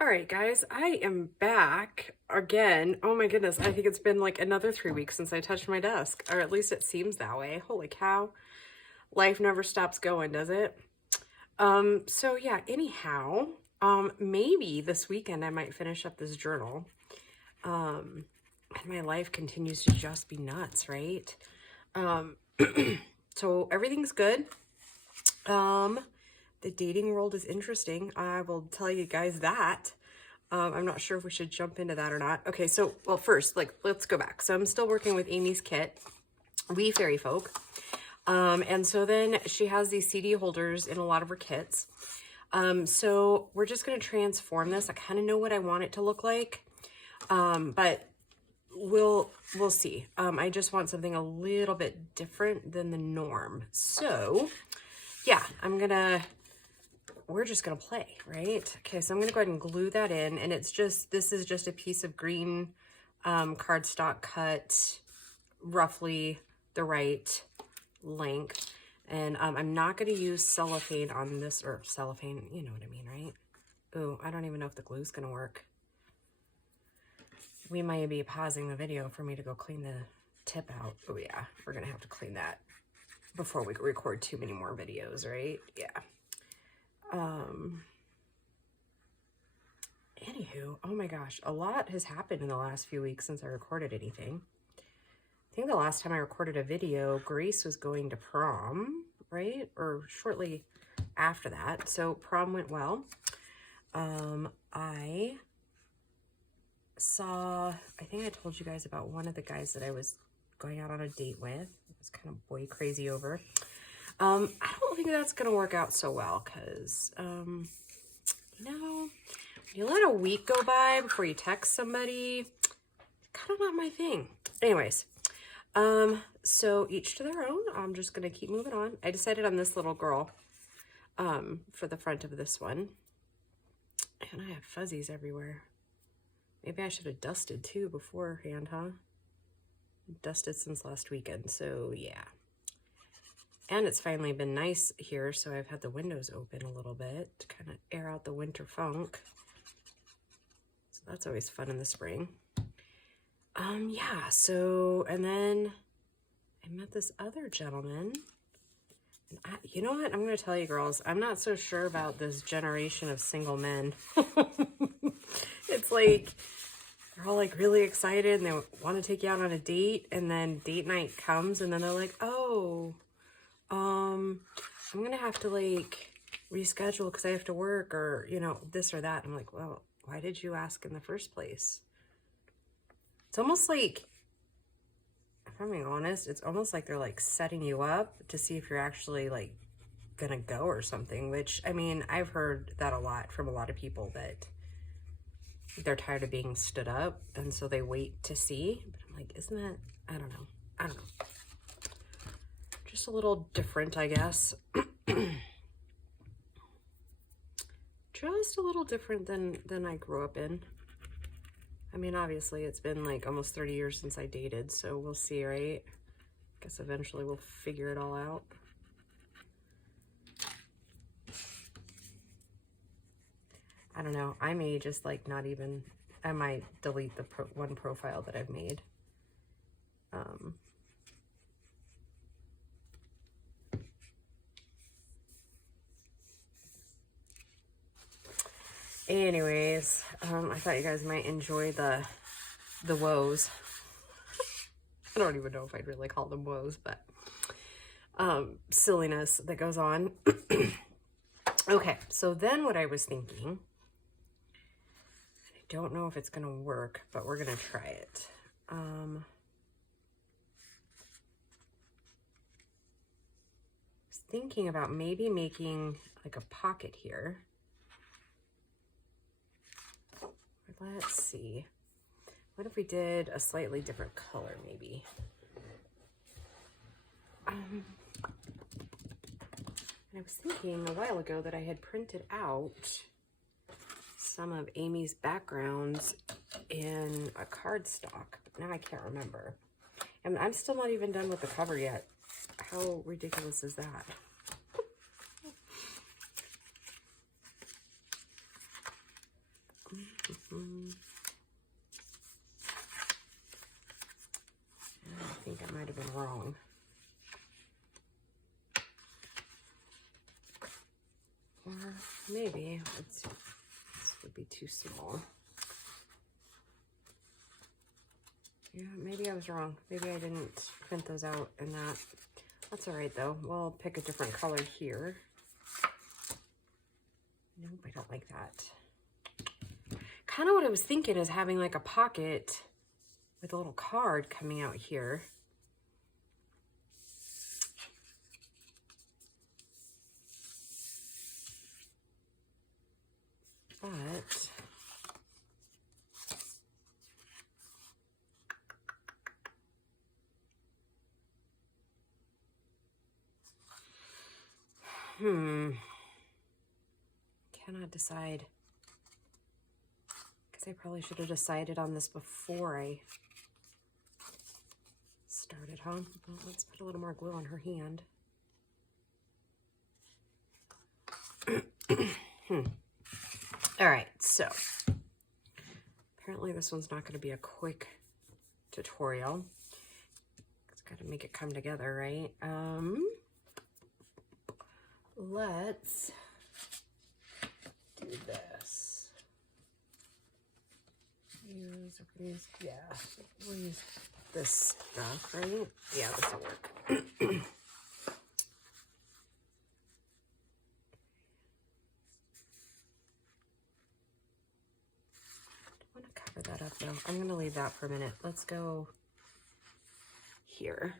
All right, guys, I am back again. Oh my goodness, I think it's been like another 3 weeks since I touched my desk, or at least it seems that way. Holy cow. Life never stops going, does it? So yeah, anyhow, maybe this weekend I might finish up this journal. And my life continues to just be nuts, right? Um, so everything's good. The dating world is interesting. I will tell you guys that. I'm not sure if we should jump into that or not. Okay, so, well, first, let's go back. So I'm still working with Amy's kit, We Fairy Folk. And so then she has these CD holders in a lot of her kits. So we're just going to transform this. I kind of know what I want it to look like. But we'll see. I just want something a little bit different than the norm. So yeah, we're just gonna play, right? Okay, so I'm gonna go ahead and glue that in, and this is just a piece of green cardstock cut roughly the right length. And I'm not gonna use cellophane on this, or cellophane, you know what I mean, right? Ooh, I don't even know if the glue's gonna work. We might be pausing the video for me to go clean the tip out. Oh yeah, we're gonna have to clean that before we record too many more videos, right? Yeah. Anywho, oh my gosh, a lot has happened in the last few weeks since I recorded anything. I think the last time I recorded a video, Grace was going to prom, right? Or shortly after that. So prom went well. I think I told you guys about one of the guys that I was going out on a date with. I was kind of boy crazy over. I don't think that's going to work out so well because, you know, you let a week go by before you text somebody, kind of not my thing. Anyways, so each to their own. I'm just going to keep moving on. I decided on this little girl, for the front of this one. And I have fuzzies everywhere. Maybe I should have dusted too beforehand, huh? Dusted since last weekend, so yeah. And it's finally been nice here, so I've had the windows open a little bit to kind of air out the winter funk. So that's always fun in the spring. Yeah, so, and then I met this other gentleman. And you know what? I'm going to tell you, girls, I'm not so sure about this generation of single men. It's like, they're all like really excited and they want to take you out on a date, and then date night comes and then they're like, oh, I'm gonna have to like reschedule because I have to work, or you know, this or that. I'm like, well, why did you ask in the first place? It's almost like, if I'm being honest, it's almost like they're like setting you up to see if you're actually like gonna go or something, which, I mean, I've heard that a lot from a lot of people, that they're tired of being stood up and so they wait to see. But I'm like, isn't that, I don't know. Just a little different, I guess. Just a little different than I grew up in. I mean, obviously it's been like almost 30 years since I dated, so we'll see, right? Guess eventually we'll figure it all out. I don't know. I may just like not even, I might delete the one profile that I've made. Anyways, I thought you guys might enjoy the woes. I don't even know if I'd really call them woes, but silliness that goes on. Okay, so then what I was thinking, I don't know if it's gonna work, but we're gonna try it. I was thinking about maybe making like a pocket here. Let's see. What if we did a slightly different color, maybe? And I was thinking a while ago that I had printed out some of Amy's backgrounds in a cardstock, but now I can't remember. And I'm still not even done with the cover yet. How ridiculous is that? I think I might have been wrong. Or maybe this would be too small. Yeah, maybe I was wrong. Maybe I didn't print those out in that. That's all right though. We'll pick a different color here. Nope, I don't like that. Kind of what I was thinking is having like a pocket with a little card coming out here. But cannot decide. Because I probably should have decided on this before I started, huh? Well, let's put a little more glue on her hand. All right, so apparently this one's not going to be a quick tutorial. It's got to make it come together, right? Let's do this. Yeah, we'll use this stuff, right? Yeah, this will work. I want to cover that up though. I'm going to leave that for a minute. Let's go here.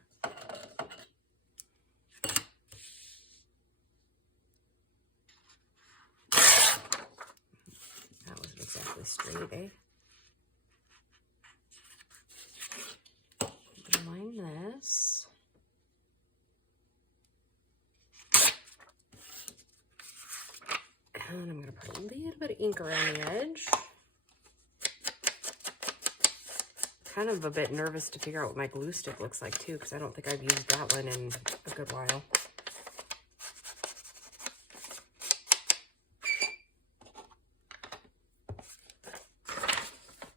That wasn't exactly straight, eh? Line this. And I'm going to put a little bit of ink around the edge. Kind of a bit nervous to figure out what my glue stick looks like too, because I don't think I've used that one in a good while.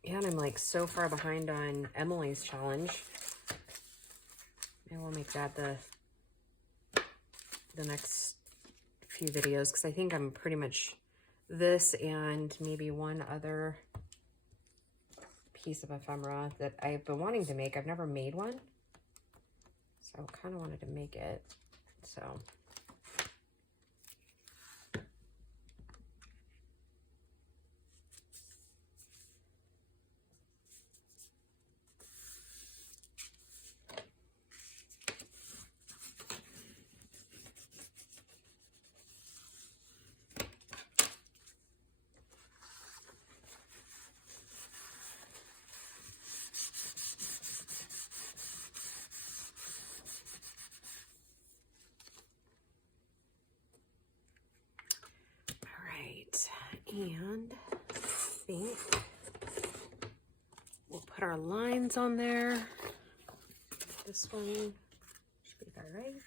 Yeah, and I'm like so far behind on Emily's challenge. Maybe we'll make that the next few videos, because I think I'm pretty much this and maybe one other piece of ephemera that I've been wanting to make. I've never made one, so I kind of wanted to make it. So and I think we'll put our lines on there. This one should be about right.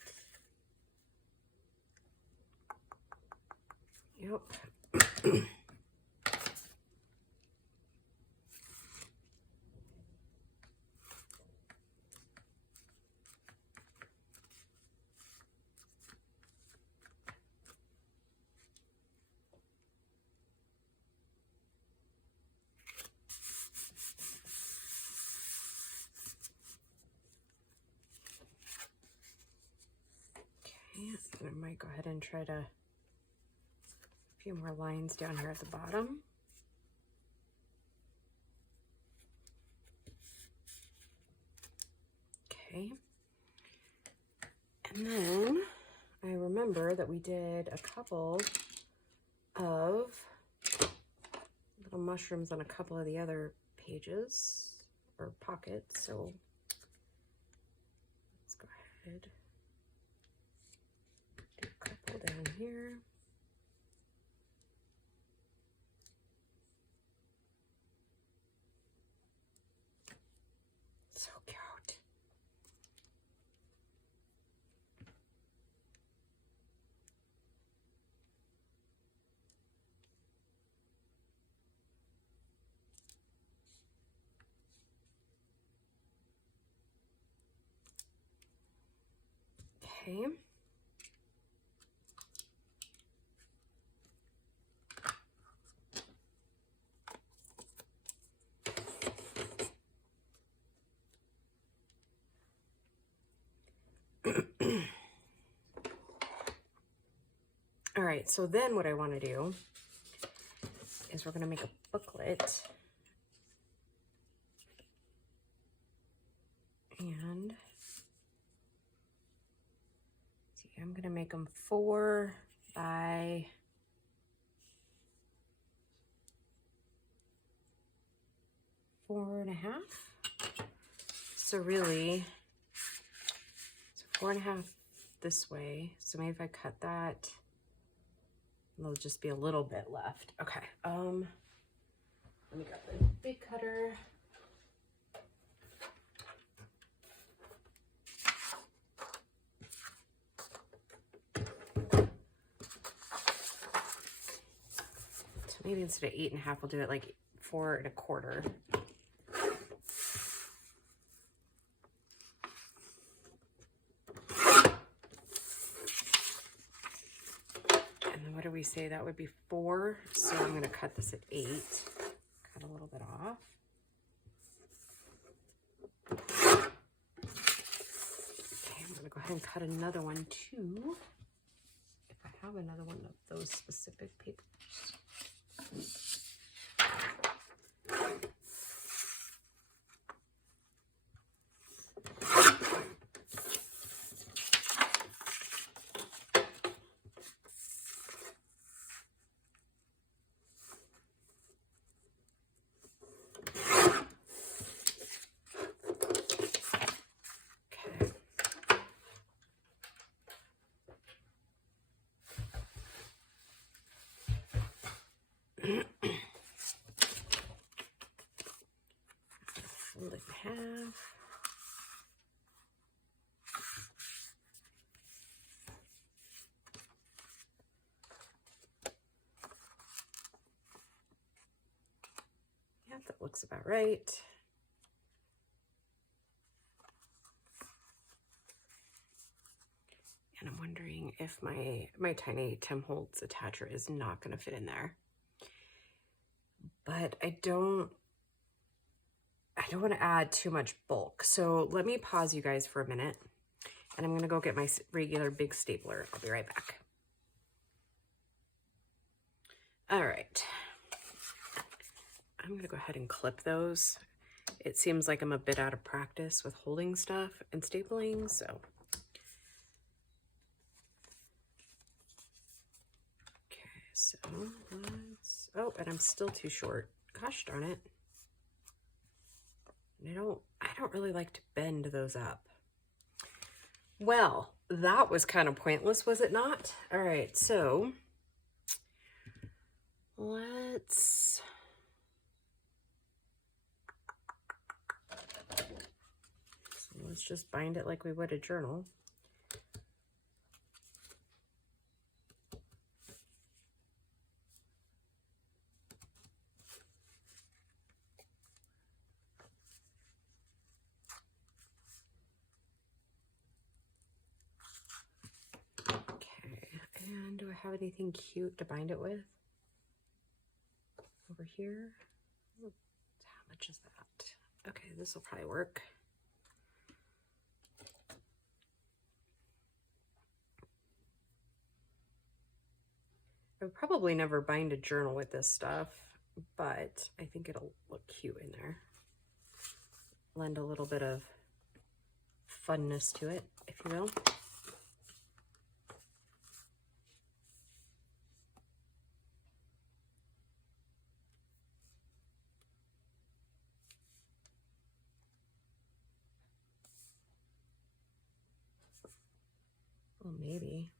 Yep. And I might go ahead and try to a few more lines down here at the bottom. Okay. And then I remember that we did a couple of little mushrooms on a couple of the other pages or pockets. So let's go ahead. Do a couple down here. So cute. Okay. All right, so then what I want to do is we're going to make a booklet. And see, I'm going to make them 4 by 4.5. So really, so 4.5 this way. So maybe if I cut that, there'll just be a little bit left. Okay. Let me grab the big cutter. So maybe instead of 8.5, we'll do it like 4.25. What do we say? That would be 4. So I'm going to cut this at 8. Cut a little bit off. Okay, I'm going to go ahead and cut another one too. If I have another one of those specific papers. Fold it in half. Yeah, that looks about right. And I'm wondering if my tiny Tim Holtz attacher is not going to fit in there. But I don't want to add too much bulk. So let me pause you guys for a minute. And I'm going to go get my regular big stapler. I'll be right back. All right. I'm going to go ahead and clip those. It seems like I'm a bit out of practice with holding stuff and stapling, so. Okay, so let's, oh, and I'm still too short. Gosh darn it. I don't really like to bend those up. Well, that was kind of pointless, was it not? All right, so let's just bind it like we would a journal. And do I have anything cute to bind it with? Over here? How much is that? Okay, this will probably work. I would probably never bind a journal with this stuff, but I think it'll look cute in there. Lend a little bit of funness to it, if you will. Well, maybe.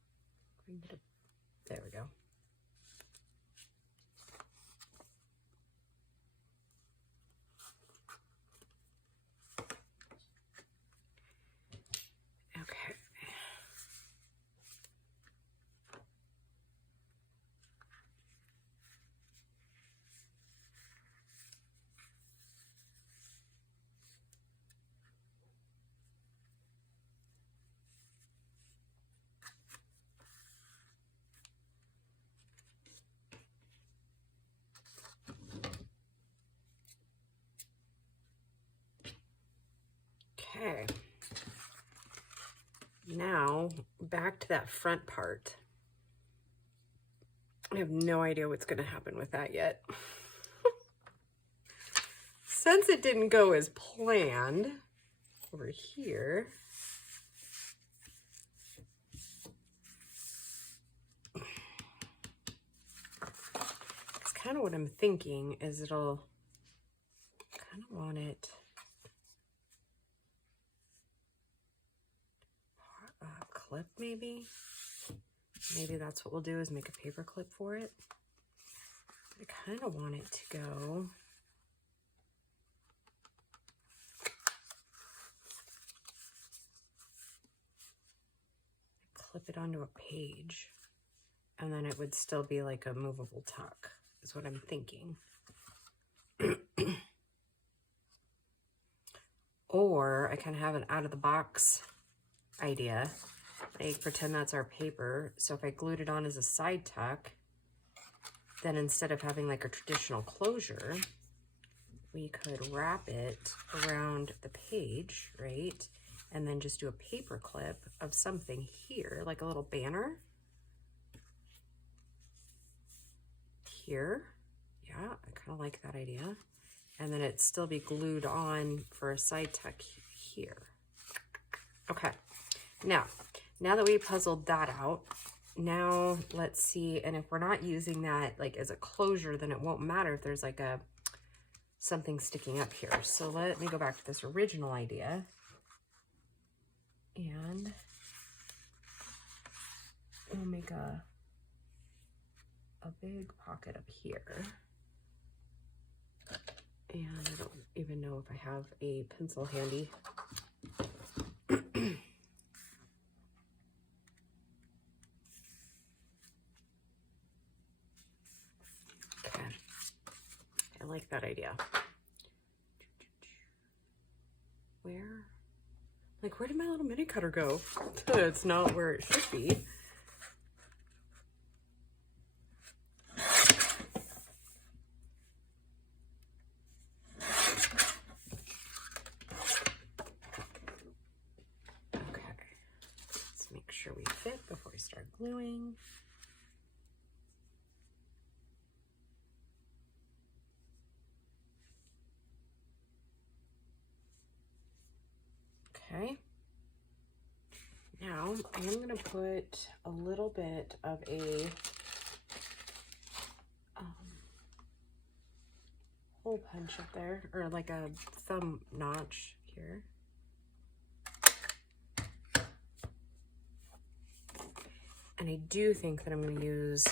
There we go. Okay. now back to that front part. I have no idea what's going to happen with that yet. Since it didn't go as planned over here, it's kind of what I'm thinking is it'll kind of want it clip maybe. Maybe that's what we'll do is make a paper clip for it. I kind of want it to go clip it onto a page, and then it would still be like a movable tuck is what I'm thinking. Or I kind of have an out of the box idea. I pretend that's our paper. So if I glued it on as a side tuck, then instead of having like a traditional closure, we could wrap it around the page, right? And then just do a paper clip of something here, like a little banner. Here. Yeah, I kind of like that idea. And then it'd still be glued on for a side tuck here. Okay. Now that we puzzled that out, now let's see, and if we're not using that like as a closure, then it won't matter if there's like something sticking up here. So let me go back to this original idea. And we'll make a big pocket up here. And I don't even know if I have a pencil handy. Okay, I like that idea. Where did my little mini cutter go? It's not where it should be. Sure we fit before we start gluing. Okay. Now I'm going to put a little bit of a hole punch up there, or like a thumb notch here. And I do think that I'm going to use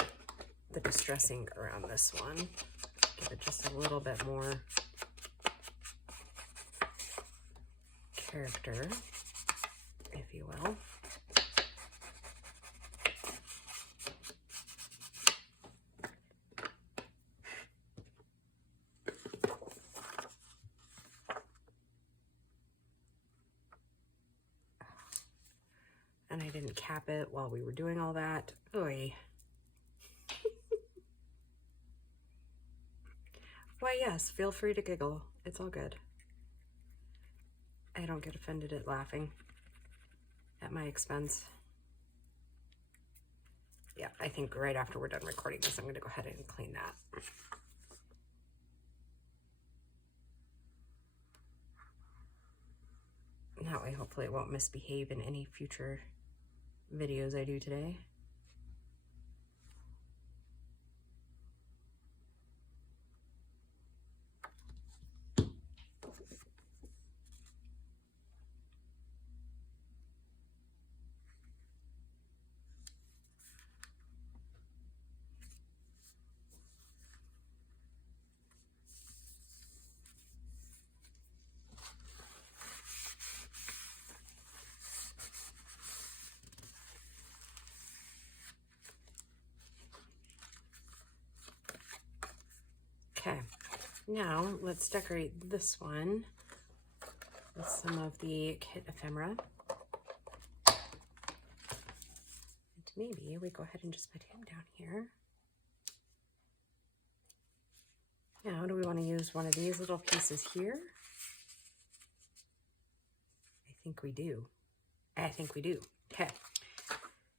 the distress ink around this one. Give it just a little bit more character, if you will. And I didn't cap it while we were doing all that. Oy. Why, yes, feel free to giggle. It's all good. I don't get offended at laughing at my expense. Yeah, I think right after we're done recording this, I'm going to go ahead and clean that. That way, hopefully it won't misbehave in any future videos I do today. Okay, now let's decorate this one with some of the kit ephemera. And maybe we go ahead and just put him down here. Now, do we want to use one of these little pieces here? I think we do. I think we do. Okay,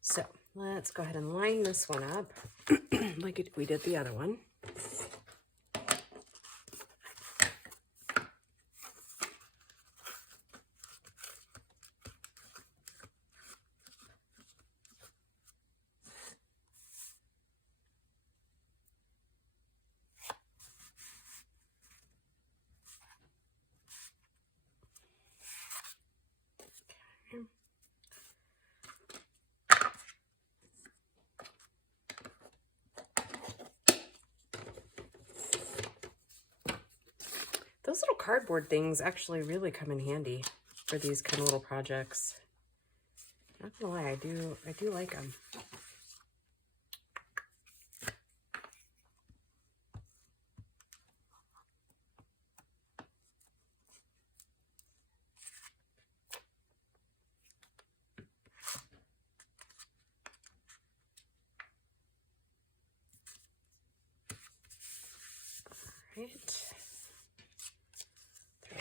so let's go ahead and line this one up like we did the other one. Those little cardboard things actually really come in handy for these kind of little projects. Not gonna lie, I do like them. Right.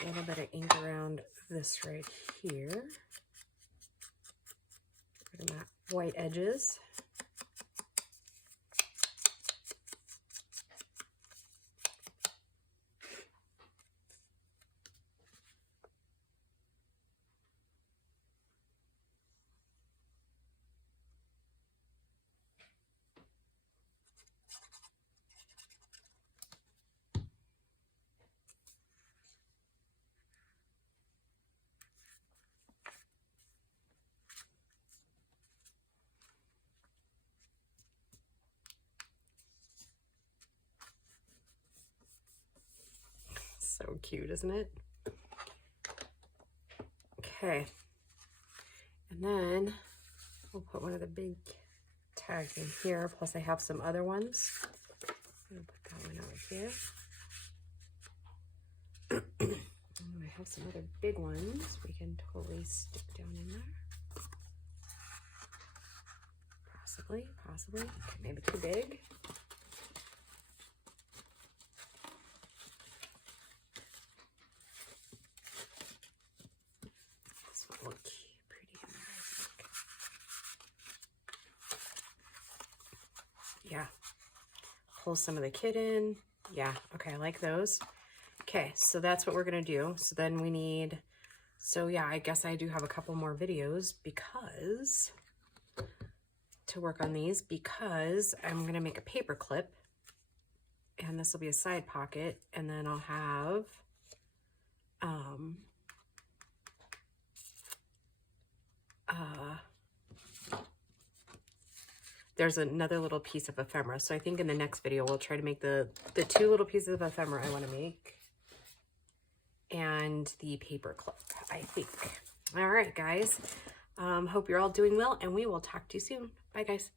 Throw a little bit of ink around this right here. Get rid of that white edges. So cute, isn't it? Okay. And then we'll put one of the big tags in here. Plus I have some other ones. I'm gonna put that one over here. And I have some other big ones we can totally stick down in there. Possibly. Okay, maybe too big. This one will look pretty in there, I think. Yeah. Pull some of the kit in. Yeah, okay, I like those. Okay, so that's what we're gonna do. So then we need, so yeah, I guess I do have a couple more videos because, to work on these, because I'm gonna make a paper clip, and this will be a side pocket, and then I'll have, there's another little piece of ephemera. So I think in the next video, we'll try to make the two little pieces of ephemera I wanna make, and the paper clip, I think. All right, guys. Hope you're all doing well, and we will talk to you soon. Bye, guys.